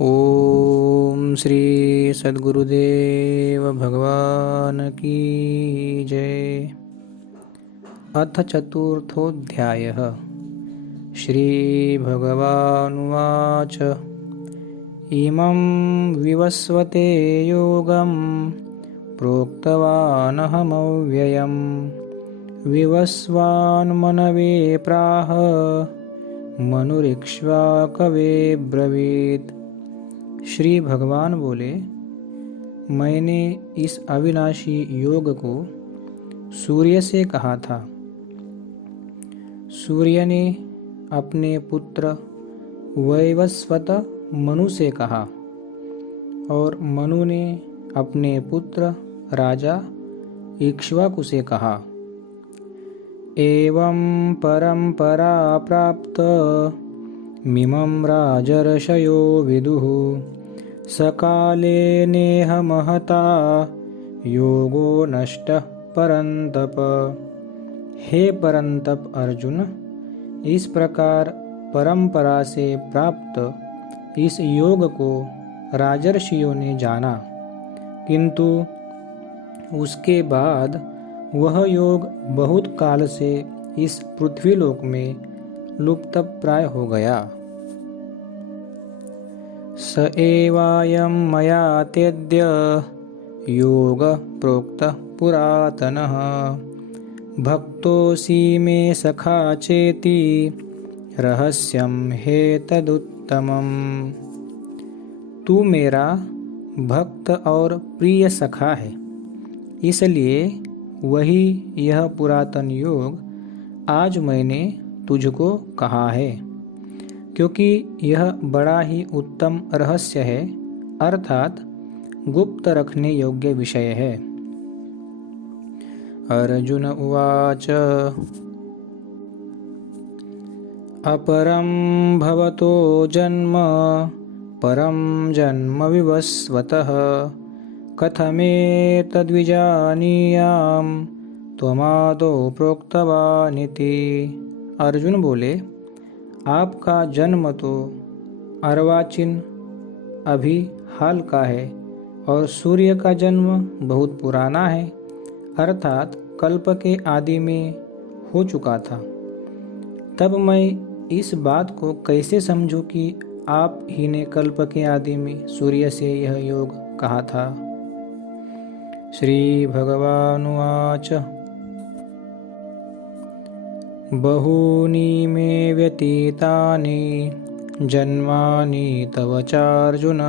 ओम श्री सद्गुरुदेव भगवान की जय। अथ चतुर्थोऽध्यायः। श्रीभगवानुवाच इमं विवस्वते योगं प्रोक्तवानहमव्ययम् विवस्वान्मनवे प्राह मनुरिक्ष्वाकवे ब्रवीत्। श्री भगवान बोले, मैंने इस अविनाशी योग को सूर्य से कहा था। सूर्य ने अपने पुत्र वैवस्वत मनु से कहा और मनु ने अपने पुत्र राजा इक्ष्वाकु से कहा। एवं परंपरा प्राप्त मिमं राजर्षयो विदुः सकाले नेह महता योगो नष्टः परंतप। हे परंतप अर्जुन, इस प्रकार परंपरा से प्राप्त इस योग को राजर्षियों ने जाना, किंतु उसके बाद वह योग बहुत काल से इस पृथ्वीलोक में लुप्तप्राय हो गया। स एवायं मया तेद्य योग प्रोक्तः पुरातनः भक्तोऽसि मे सखा चेति रहस्यं हेतदुत्तमम्। तू मेरा भक्त और प्रिय सखा है, इसलिए वही यह पुरातन योग आज मैंने तुझको कहा है, क्योंकि यह बड़ा ही उत्तम रहस्य है, अर्थात गुप्त रखने योग्य विषय है। अर्जुन उवाच अपरं भवतो जन्म परं जन्म विवस्वतः कथमेतद्विजानीयाम् त्वमादौ प्रोक्तवानिति। अर्जुन बोले, आपका जन्म तो अर्वाचीन अभी हाल का है और सूर्य का जन्म बहुत पुराना है, अर्थात कल्प के आदि में हो चुका था। तब मैं इस बात को कैसे समझूं कि आप ही ने कल्प के आदि में सूर्य से यह योग कहा था। श्री भगवानुवाच बहूनि मे व्यतीतानि जन्मानि तव चार्जुन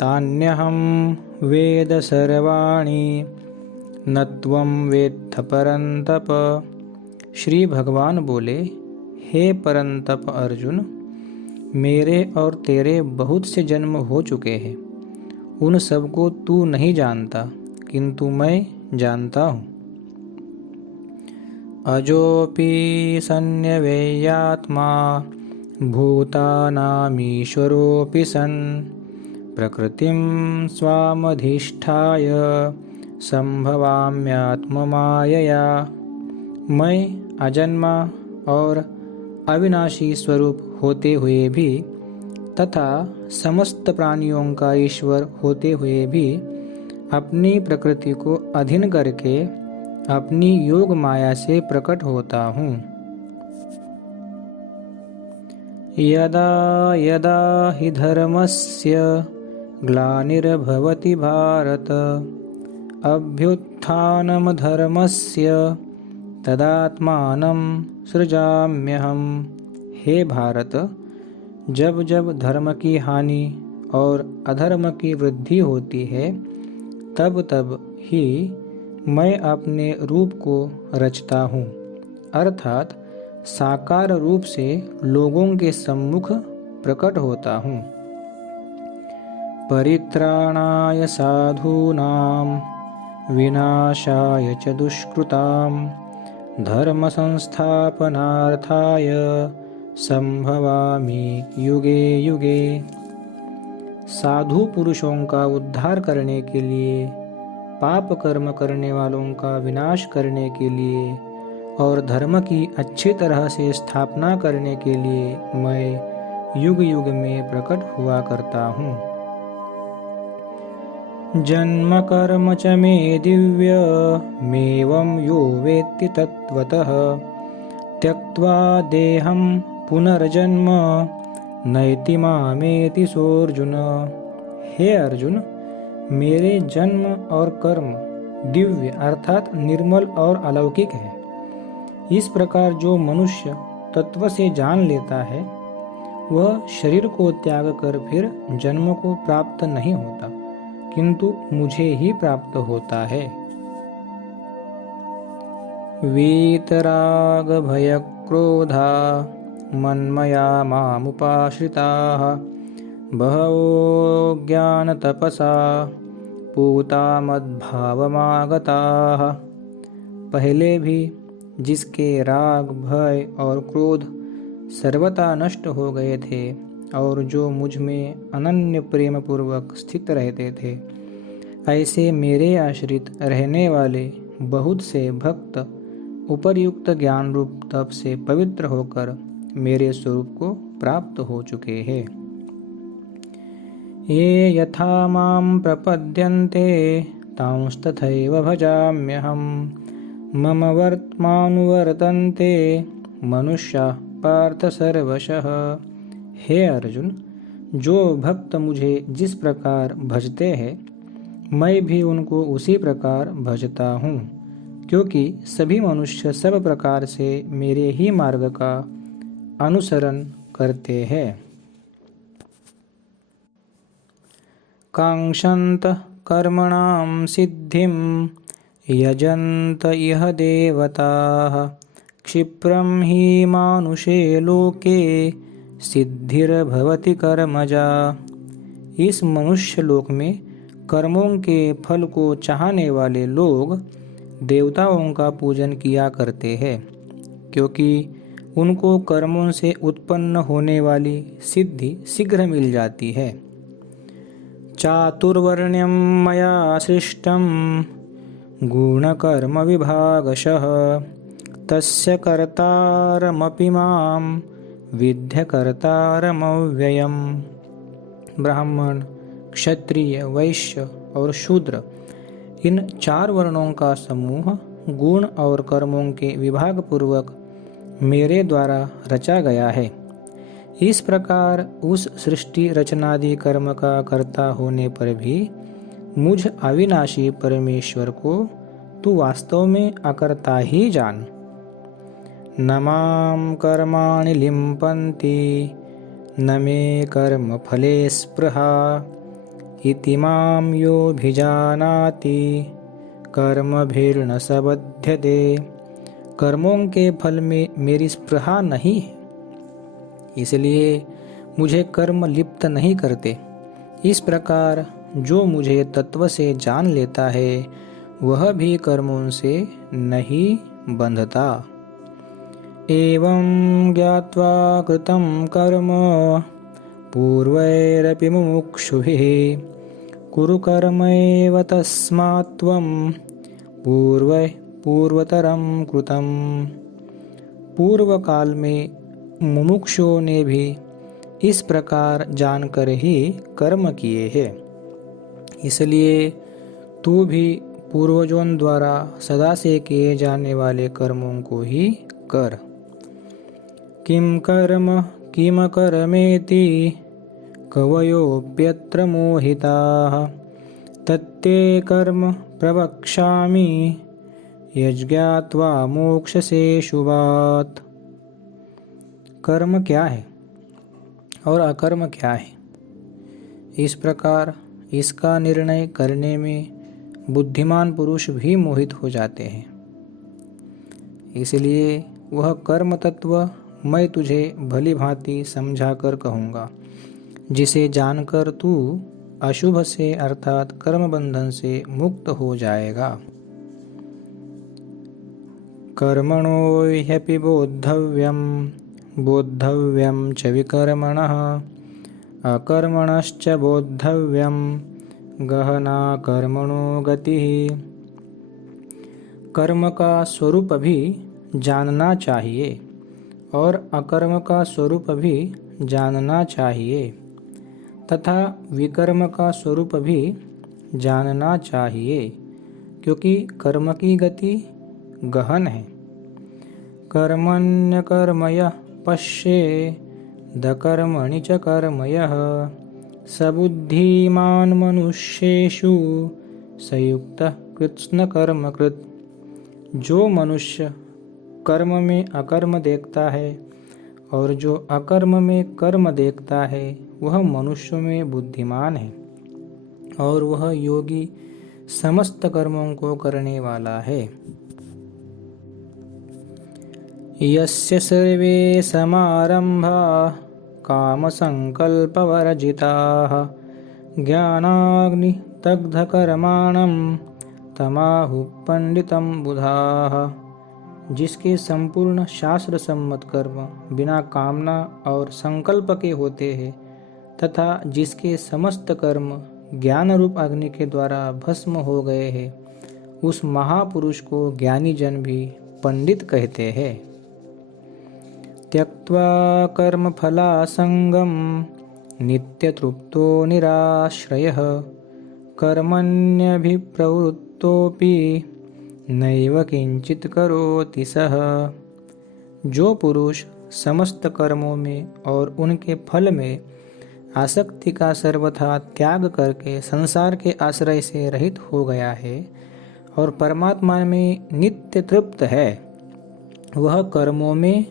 तान्यहं वेद सर्वाणि न त्वं वेत्थ परन्तप। श्री भगवान बोले, हे परंतप अर्जुन, मेरे और तेरे बहुत से जन्म हो चुके हैं, उन सबको तू नहीं जानता, किंतु मैं जानता हूँ। अजोपि सन्यवेयात्मा भूतानामीश्वरोऽपि सन् प्रकृतिं स्वामधिष्ठाय संभवाम्यात्ममायया। मैं अजन्मा और अविनाशी स्वरूप होते हुए भी तथा समस्त प्राणियों का ईश्वर होते हुए भी अपनी प्रकृति को अधीन करके अपनी योग माया से प्रकट होता हूँ। यदा यदा हि धर्मस्य ग्लानिर्भवति भारत अभ्युत्थानमधर्मस्य तदात्मानं सृजाम्यहम्। हे भारत, जब जब धर्म की हानि और अधर्म की वृद्धि होती है, तब तब ही मैं अपने रूप को रचता हूँ, अर्थात साकार रूप से लोगों के सम्मुख प्रकट होता हूँ। परित्राणाय साधूनां विनाशाय च दुष्कृतां धर्म संस्थापनार्थाय संभवामि युगे युगे। साधु पुरुषों का उद्धार करने के लिए, पाप कर्म करने वालों का विनाश करने के लिए और धर्म की अच्छी तरह से स्थापना करने के लिए मैं युग युग में प्रकट हुआ करता हूँ। जन्म कर्म च मे दिव्य मेवं यो वेत्ति तत्त्वतः त्यक्त्वा देहं पुनर्जन्म नैति मामेति सोऽर्जुन। हे अर्जुन, मेरे जन्म और कर्म दिव्य अर्थात निर्मल और अलौकिक है। इस प्रकार जो मनुष्य तत्व से जान लेता है वह शरीर को त्याग कर फिर जन्म को प्राप्त नहीं होता, किंतु मुझे ही प्राप्त होता है। वीतराग भय क्रोधा मन्मया मामुपाश्रिताः बहवो ज्ञानतपसा पूता मद्भावमागताः। पहले भी जिसके राग भय और क्रोध सर्वथा नष्ट हो गए थे और जो मुझ में अनन्य प्रेम पूर्वक स्थित रहते थे, ऐसे मेरे आश्रित रहने वाले बहुत से भक्त उपर्युक्त ज्ञान रूप तप से पवित्र होकर मेरे स्वरूप को प्राप्त हो चुके हैं। ये यथा मां प्रपद्यन्ते तांस्तथैव भजाम्यहम् मम वर्त्मानुवर्तन्ते मनुष्याः पार्थ सर्वशः। हे अर्जुन, जो भक्त मुझे जिस प्रकार भजते हैं मैं भी उनको उसी प्रकार भजता हूँ, क्योंकि सभी मनुष्य सब प्रकार से मेरे ही मार्ग का अनुसरण करते हैं। कांक्षन्त कर्मणां सिद्धिं यजन्त इह देवताः क्षिप्रं हि मानुषे लोके सिद्धिर्भवति कर्मजा। इस मनुष्य लोक में कर्मों के फल को चाहने वाले लोग देवताओं का पूजन किया करते हैं, क्योंकि उनको कर्मों से उत्पन्न होने वाली सिद्धि शीघ्र मिल जाती है। चातुर्वर्ण्यं मया सृष्टं गुणकर्म विभागशः तस्य कर्तारमपि मां विद्य कर्तारमव्ययम्। ब्राह्मण, क्षत्रिय, वैश्य और शूद्र, इन चार वर्णों का समूह गुण और कर्मों के विभाग पूर्वक मेरे द्वारा रचा गया है। इस प्रकार उस सृष्टि रचनादि कर्म का कर्ता होने पर भी मुझ अविनाशी परमेश्वर को तू वास्तव में अकर्ता ही जान। न मां कर्माणि लिम्पन्ति न मे कर्म फले स्पृहा इति मां योऽभिजानाति कर्मभिर्न स बध्यते। कर्मों के फल में मेरी स्पृहा नहीं है, इसलिए मुझे कर्म लिप्त नहीं करते। इस प्रकार जो मुझे तत्व से जान लेता है वह भी कर्मों से नहीं बंधता। एवं ज्ञात्वा कृतं कर्म पूर्वैरपि मुमुक्षुभिः कुरु कर्मैव तस्मात् त्वं पूर्वतरं कृतं। पूर्व काल में मुमुक्षुओं ने भी इस प्रकार जानकर ही कर्म किए हैं, इसलिए तू भी पूर्वजों द्वारा सदा से किए जाने वाले कर्मों को ही कर। किम कर्म किम कर्मेति कवयोऽप्यत्र मोहिताः तत्ते कर्म प्रवक्ष्यामि यज्ञात्वा मोक्षसे शुभात्। कर्म क्या है और अकर्म क्या है, इस प्रकार इसका निर्णय करने में बुद्धिमान पुरुष भी मोहित हो जाते हैं। इसलिए वह कर्म तत्व मैं तुझे भली भांति समझाकर कहूँगा, जिसे जानकर तू अशुभ से अर्थात कर्म बंधन से मुक्त हो जाएगा। कर्मणो ह्यपि बोद्धव्यं च विकर्मणः अकर्मणश्च बोद्धव्यं गहना कर्मणो गतिः। कर्म का स्वरूप भी जानना चाहिए और अकर्म का स्वरूप भी जानना चाहिए तथा विकर्म का स्वरूप भी जानना चाहिए, क्योंकि कर्म की गति गहन है। कर्मण्य कर्मय पश्येदकर्मणि च कर्मयः सबुद्धिमान् मनुष्येषु संयुक्तः कृत्स्न कर्मकृत्। जो मनुष्य कर्म में अकर्म देखता है और जो अकर्म में कर्म देखता है वह मनुष्यों में बुद्धिमान है, और वह योगी समस्त कर्मों को करने वाला है। यस्य सर्वे समारंभा कामसंकल्पवर्जिताः ज्ञानाग्निदग्धकर्माणं तमाहुः पंडितं बुधाः। जिसके संपूर्ण शास्त्र सम्मत कर्म बिना कामना और संकल्प के होते हैं तथा जिसके समस्त कर्म ज्ञान रूप अग्नि के द्वारा भस्म हो गए हैं, उस महापुरुष को ज्ञानी जन भी पंडित कहते हैं। त्यक्त्वा कर्मफलासंगं नित्यतृप्तो निराश्रयः कर्मण्यभिप्रवृत्तोऽपि नैव किंचित करोति सः। जो पुरुष समस्त कर्मों में और उनके फल में आसक्ति का सर्वथा त्याग करके संसार के आश्रय से रहित हो गया है और परमात्मा में नित्य तृप्त है, वह कर्मों में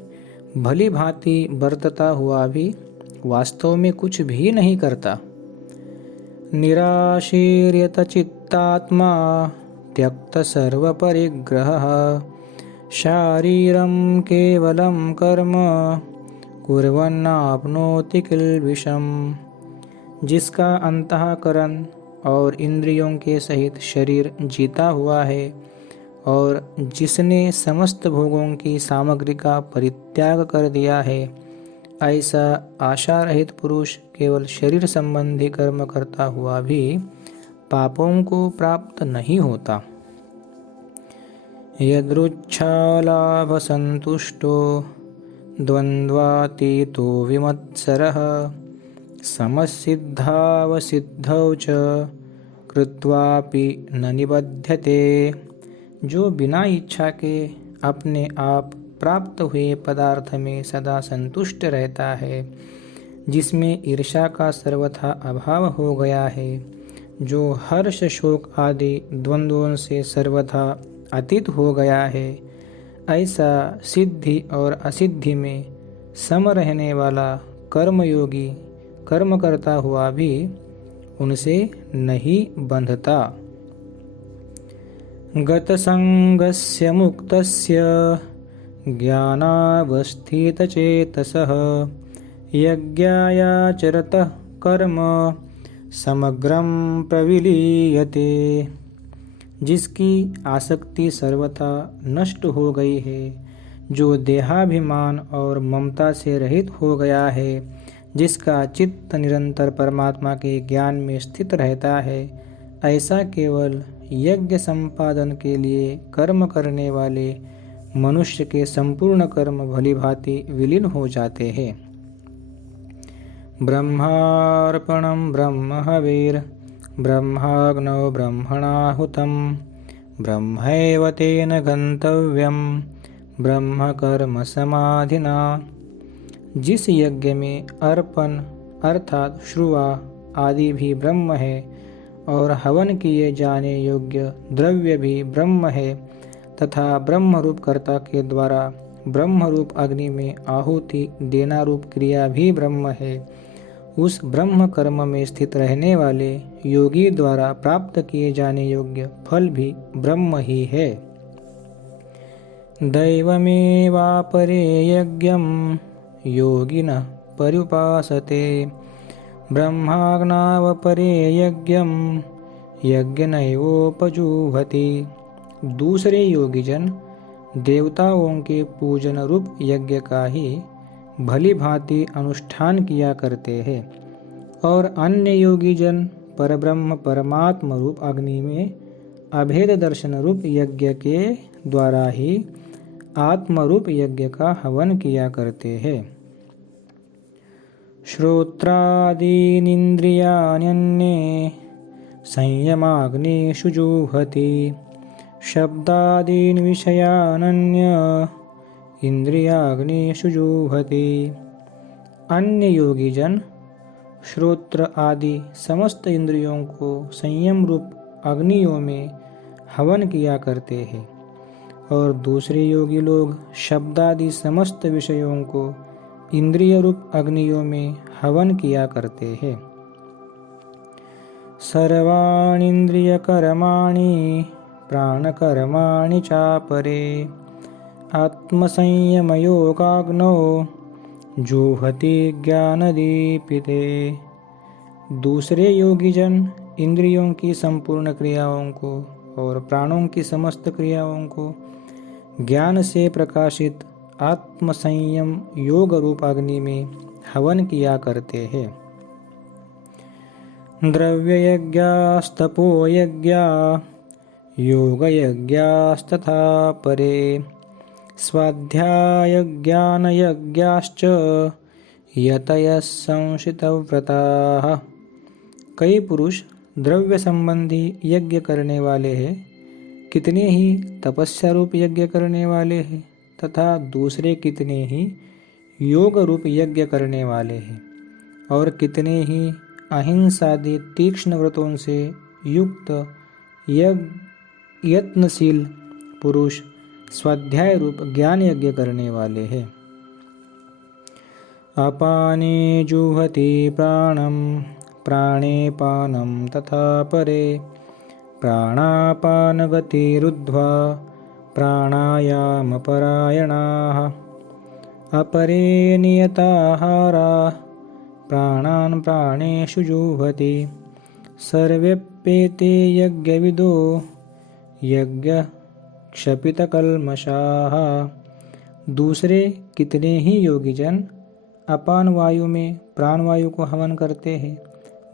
भली भांति बरतता हुआ भी वास्तव में कुछ भी नहीं करता। निराशीर्यत चित्तात्मा त्यक्त सर्व परिग्रह शारीरं केवलं कर्म कुर्वन्नाप्नोति किल्बिषम्। जिसका अंतःकरण और इंद्रियों के सहित शरीर जीता हुआ है और जिसने समस्त भोगों की सामग्री का परित्याग कर दिया है, ऐसा आशा रहित पुरुष केवल शरीर संबंधी कर्म करता हुआ भी पापों को प्राप्त नहीं होता। यदृच्छालाभसंतुष्टो द्वन्द्वातीतो विमत्सरः समसिद्धावसिद्धौ च कृत्वापि न निबध्यते। जो बिना इच्छा के अपने आप प्राप्त हुए पदार्थ में सदा संतुष्ट रहता है, जिसमें ईर्ष्या का सर्वथा अभाव हो गया है, जो हर्ष शोक आदि द्वंद्वों से सर्वथा अतीत हो गया है, ऐसा सिद्धि और असिद्धि में सम रहने वाला कर्मयोगी कर्म करता हुआ भी उनसे नहीं बंधता। गतसंगस्य मुक्तस्य ज्ञानावस्थितचेतसः यज्ञायाचरतः कर्म समग्रं प्रविलीयते। जिसकी आसक्ति सर्वथा नष्ट हो गई है, जो देहाभिमान और ममता से रहित हो गया है, जिसका चित्त निरंतर परमात्मा के ज्ञान में स्थित रहता है, ऐसा केवल यज्ञ संपादन के लिए कर्म करने वाले मनुष्य के संपूर्ण कर्म भलीभांति विलीन हो जाते हैं। ब्रह्मार्पणं ब्रह्महविर् ब्रह्माग्नौ ब्रह्मणाहुतं ब्रह्मैव तेन गंतव्यं ब्रह्मकर्म समाधिना। जिस यज्ञ में अर्पण अर्थात श्रुवा आदि भी ब्रह्म है और हवन किए जाने योग्य द्रव्य भी ब्रह्म है तथा ब्रह्म रूप कर्ता के द्वारा ब्रह्म रूप अग्नि में आहुति देना रूप क्रिया भी ब्रह्म है, उस ब्रह्म कर्म में स्थित रहने वाले योगी द्वारा प्राप्त किए जाने योग्य फल भी ब्रह्म ही है। दैवमेवापरे यज्ञं योगिनः पर्युपासते ब्रह्माग्नावपरे यज्ञं यज्ञनैवोपजुह्वति। दूसरे योगीजन देवताओं के पूजन रूप यज्ञ का ही भली भांति अनुष्ठान किया करते हैं और अन्य योगीजन परब्रह्म परमात्म रूप अग्नि में अभेद दर्शन रूप यज्ञ के द्वारा ही आत्म रूप यज्ञ का हवन किया करते हैं। श्रोत्रादीनिन्द्रियाण्यन्ये संयमाग्निषु जुह्वति। शब्दादीन् विषयानन्य इंद्रियाग्निषु जुह्वति। अन्य योगी जन श्रोत्र आदि समस्त इंद्रियों को संयम रूप अग्नियों में हवन किया करते हैं, और दूसरे योगी लोग शब्दादि समस्त विषयों को इंद्रिय रूप अग्नियों में हवन किया करते हैं। सर्वाणीन्द्रियकर्माणि प्राणकर्माणि चापरे आत्मसंयमयोगाग्नौ जुह्वति ज्ञानदीपिते। दूसरे योगी जन इंद्रियों की संपूर्ण क्रियाओं को और प्राणों की समस्त क्रियाओं को ज्ञान से प्रकाशित आत्मसंयम योग रूप अग्नि में हवन किया करते हैं। द्रव्ययज्ञास्तपोयज्ञा योगयज्ञास्तथा परे स्वाध्यायज्ञानयज्ञाश्च यतयः संशितव्रताः। कई पुरुष द्रव्य संबंधी यज्ञ करने वाले हैं, कितने ही तपस्या रूप यज्ञ करने वाले हैं, तथा दूसरे कितने ही योग रूप यज्ञ करने वाले हैं, और कितने ही अहिंसादि तीक्ष्ण व्रतों से युक्त यत्नशील पुरुष स्वाध्याय रूप ज्ञान यज्ञ करने वाले हैं। अपाने जुह्वति प्राणं प्राणे पानं तथा परे प्राणापानगतिरुद्ध्वा प्राणायामपरायणाः। अपरे नियताहाराः प्राणान् प्राणेषु जुह्वति। सर्वेप्येते यज्ञविदो यज्ञक्षपितकल्मषाः। दूसरे कितने ही योगीजन अपान वायु में प्राणवायु को हवन करते हैं,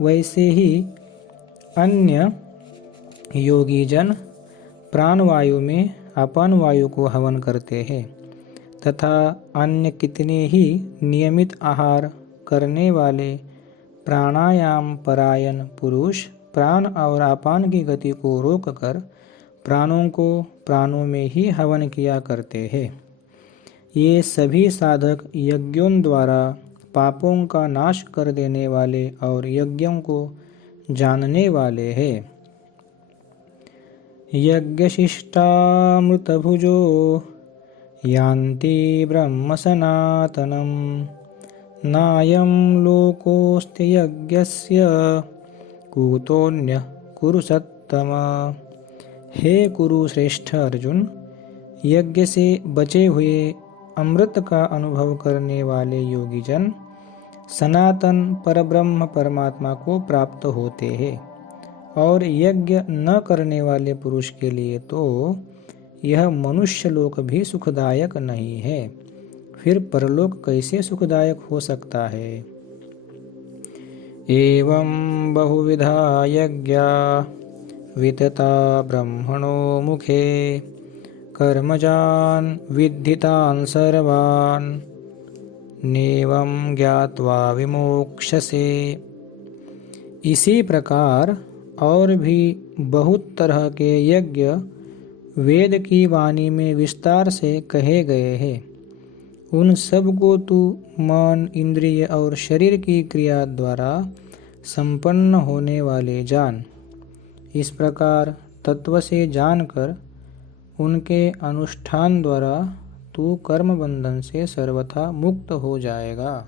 वैसे ही अन्य योगीजन प्राणवायु में अपान वायु को हवन करते हैं, तथा अन्य कितने ही नियमित आहार करने वाले प्राणायाम परायण पुरुष प्राण और अपान की गति को रोककर प्राणों को प्राणों में ही हवन किया करते हैं। ये सभी साधक यज्ञों द्वारा पापों का नाश कर देने वाले और यज्ञों को जानने वाले हैं। यज्ञशिष्टामृतभुजो यान्ति ब्रह्म सनातनं नायं लोकोऽस्ति यज्ञस्य कुतोऽन्यः कुरु सत्तम। हे कुरु श्रेष्ठ अर्जुन, यज्ञ से बचे हुए अमृत का अनुभव करने वाले योगीजन सनातन परब्रह्म परमात्मा को प्राप्त होते हैं, और यज्ञ न करने वाले पुरुष के लिए तो यह मनुष्य लोक भी सुखदायक नहीं है, फिर परलोक कैसे सुखदायक हो सकता है। एवं बहुविधा यज्ञा वितता ब्रह्मणो मुखे कर्मजान् विद्धितान् सर्वान् नेवं ज्ञात्वा विमोक्षसे। इसी प्रकार और भी बहुत तरह के यज्ञ वेद की वाणी में विस्तार से कहे गए हैं। उन सब को तू मन, इंद्रिय और शरीर की क्रिया द्वारा संपन्न होने वाले जान। इस प्रकार तत्व से जानकर उनके अनुष्ठान द्वारा तू कर्म बंधन से सर्वथा मुक्त हो जाएगा।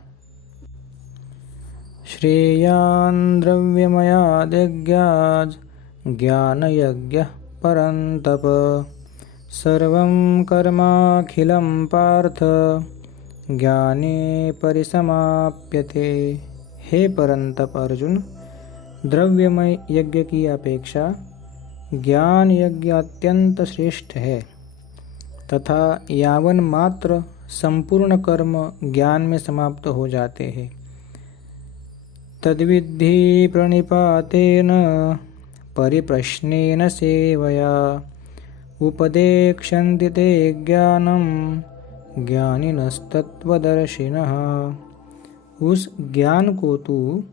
श्रेयान् द्रव्यमयाद्यज्ञात् ज्ञानयज्ञः परन्तप सर्वं कर्माखिलं पार्थ ज्ञाने परिसमाप्यते। हे परंतप अर्जुन, द्रव्यमय यज्ञ की अपेक्षा ज्ञान यज्ञ अत्यंत श्रेष्ठ है, तथा यावन मात्र संपूर्ण कर्म ज्ञान में समाप्त हो जाते हैं। तद्विद्धि प्रणिपातेन परिप्रश्नेन सेवया उपदेक्षन्ति ते ज्ञानं ज्ञानिनस्तत्त्वदर्शिनः। उस ज्ञान को तू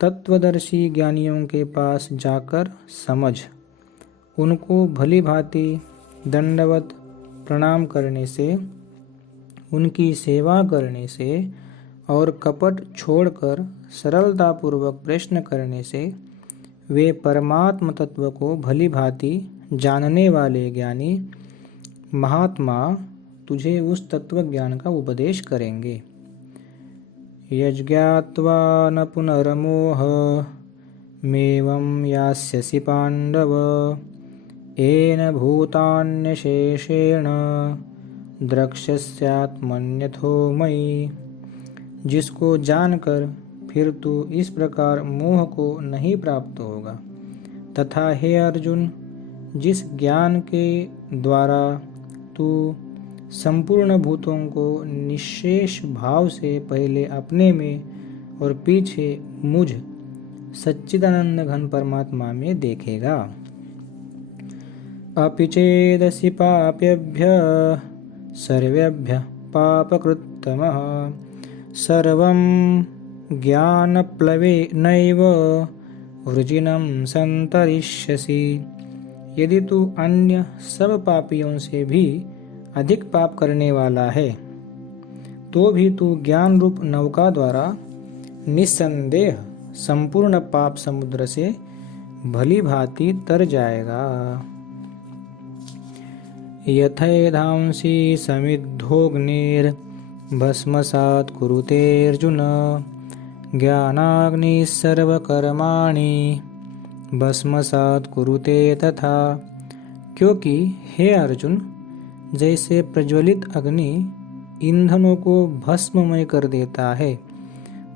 तत्वदर्शी ज्ञानियों के पास जाकर समझ। उनको भली भांति दंडवत प्रणाम करने से, उनकी सेवा करने से और कपट छोड़कर सरलतापूर्वक प्रश्न करने से वे परमात्म तत्व को भली भांति जानने वाले ज्ञानी महात्मा तुझे उस तत्व ज्ञान का उपदेश करेंगे। यज्ञात्वा न पुनर्मोह मेवं यास्यसि पांडव येन भूतान्यशेषेण द्रक्ष्यस्यात्मन्यथो मयि। जिसको जानकर फिर तू इस प्रकार मोह को नहीं प्राप्त होगा, तथा हे अर्जुन, जिस ज्ञान के द्वारा तू संपूर्ण भूतों को निश्शेष भाव से पहले अपने में और पीछे मुझ सच्चिदानंद घन परमात्मा में देखेगा। अपि चेदसि पापेभ्यः सर्वेभ्यः पापकृत्तमः सर्वं ज्ञानप्लवेनैव वृजिनं संतरिष्यसि। यदि तू अन्य सब पापियों से भी अधिक पाप करने वाला है, तो भी तू ज्ञान रूप नौका द्वारा निस्संदेह संपूर्ण पाप समुद्र से भली भांति तर जाएगा। यथैधांसि समिद्धोऽग्निर्भस्मसात् कुरुतेऽर्जुन ज्ञानाग्निः सर्वकर्माणि भस्मसात् कुरुते तथा। क्योंकि हे अर्जुन, जैसे प्रज्वलित अग्नि ईंधनों को भस्ममय कर देता है,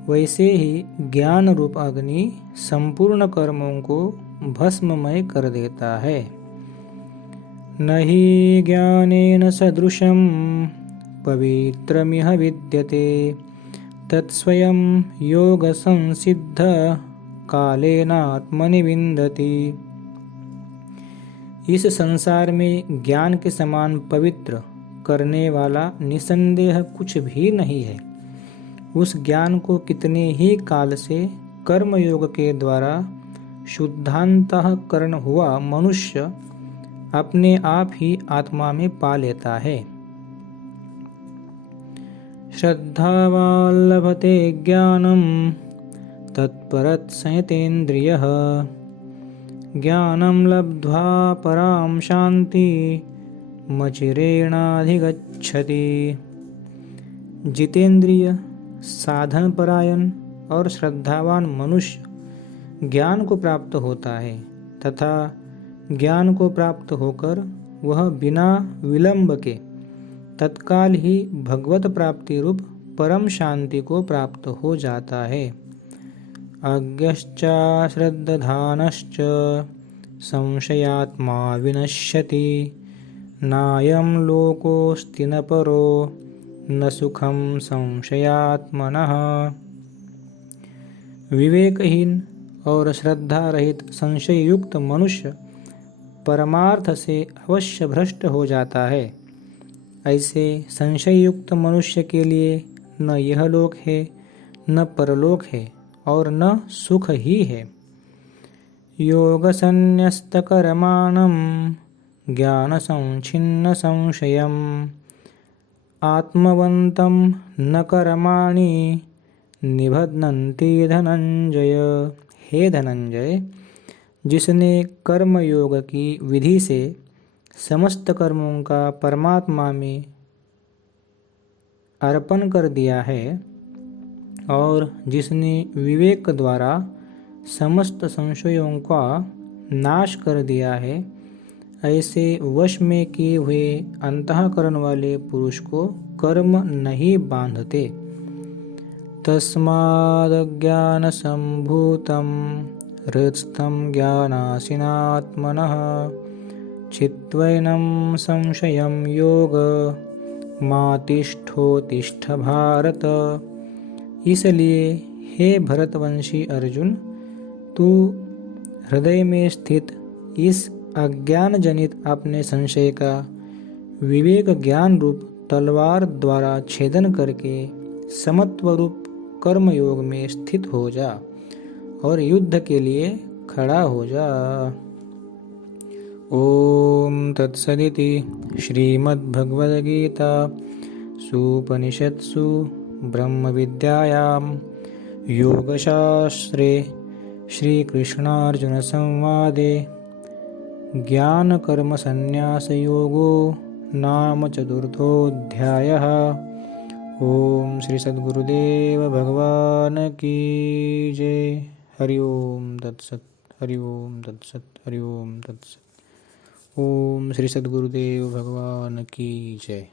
वैसे ही ज्ञान रूप अग्नि संपूर्ण कर्मों को भस्ममय कर देता है। नहि ज्ञानेन सदृशं पवित्रमिह विद्यते तत्स्वयं योगसंसिद्ध कालेनात्मनि विन्दति। इस संसार में ज्ञान के समान पवित्र करने वाला निसंदेह कुछ भी नहीं है। उस ज्ञान को कितने ही काल से कर्मयोग के द्वारा शुद्धांतःकरण हुआ मनुष्य अपने आप ही आत्मा में पा लेता है। श्रद्धावान् लभते ज्ञानं तत्परत्संयतेन्द्रियः ज्ञानं लब्ध्वा परां शान्तिमचिरेणाधिगच्छति। जितेंद्रिय, साधन परायण और श्रद्धावान मनुष्य ज्ञान को प्राप्त होता है तथा ज्ञान को प्राप्त होकर वह बिना विलंब के तत्काल ही भगवत प्राप्ति रूप परम शांति को प्राप्त हो जाता है। अज्ञश्च श्रद्धानश्च संशयात्मा विनश्यति नायं लोकोऽस्ति न परो न सुखम संशयात्मनः। विवेकहीन और श्रद्धा रहित संशय युक्त मनुष्य परमार्थ से अवश्य भ्रष्ट हो जाता है। ऐसे संशय युक्त मनुष्य के लिए न यह लोक है, न परलोक है और न सुख ही है। योग संन्यस्त कर्माणं ज्ञान संच्छिन्न संशयम् आत्मवन्तं न कर्माणि निबध्नन्ति धनंजय। हे धनंजय, जिसने कर्म योग की विधि से समस्त कर्मों का परमात्मा में अर्पण कर दिया है और जिसने विवेक द्वारा समस्त संशयों का नाश कर दिया है, ऐसे वश में किए हुए अंतःकरण वाले पुरुष को कर्म नहीं बांधते। तस्माद् संभूतं हृत्स्थं ज्ञानासीनात्मनः चित्वैनं संशयं योग मातिष्ठोतिष्ठ भारत। इसलिए हे भरतवंशी अर्जुन, तू हृदय में स्थित इस अज्ञान जनित अपने संशय का विवेक ज्ञान रूप तलवार द्वारा छेदन करके समत्व रूप कर्मयोग में स्थित हो जा और युद्ध के लिए खड़ा हो जा। ओम तत्सदिति श्रीमद्भगवद्गीता सुपनिषत्सु ब्रह्मविद्यायां योगशास्त्रे श्रीकृष्णार्जुनसंवादे ज्ञानकर्मसन्न्यासयोगो नाम चतुर्थोऽध्यायः। ओम श्री सद्गुरुदेव भगवान की जय। हरि ओम तत्सत्। हरि ओम तत्सत्। हरि ओम तत्सत्। ओम श्री सद्गुरुदेव भगवान की जय।